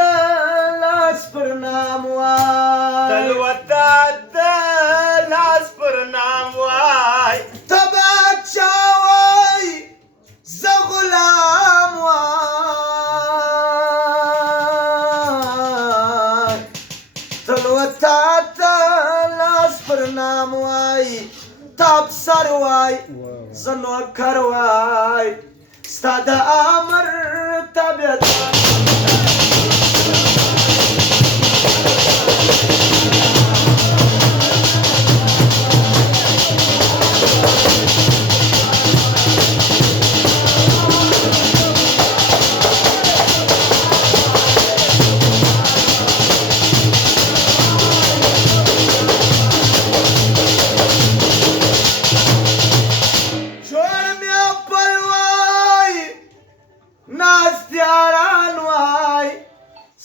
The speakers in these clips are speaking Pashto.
ته لاس پر نام وای تل وتا ته لاس پر نام وای ته باچا وای زه غلام وای تل وتا ته لاس پر نام وای ته افسر وای زه نوکر وای ستا د امر تابعدار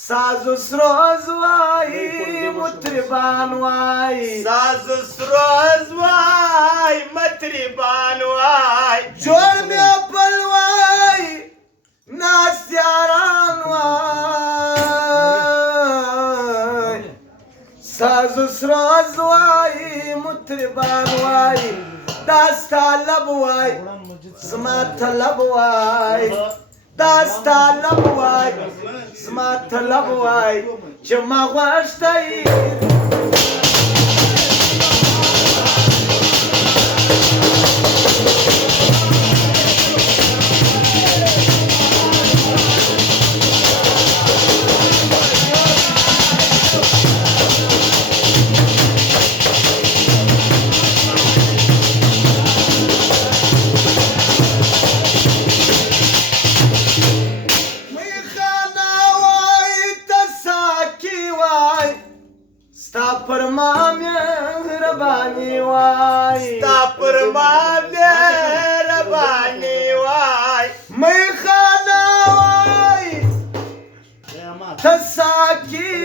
ساز سروز وای مطربان وای ساز سروز وای مطربان وای جوړ مې خپل وای ناز یاران وای ساز سروز وای مطربان وای داستا لب وای زما طلب وای داستا لب وای زما طلب وای چې ما غوښتی ستا پر ما مهرباني وای ستا پر ما مهرباني وای میخانه وای ته ساقي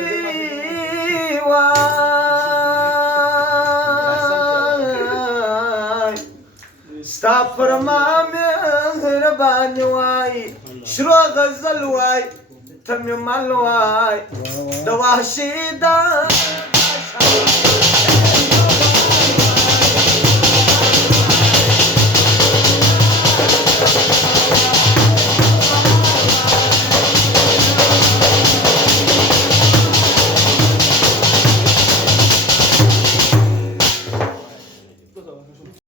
وای ستا پر ما مهرباني وای شروع غزل وای ته مې مل وای د وحشي دا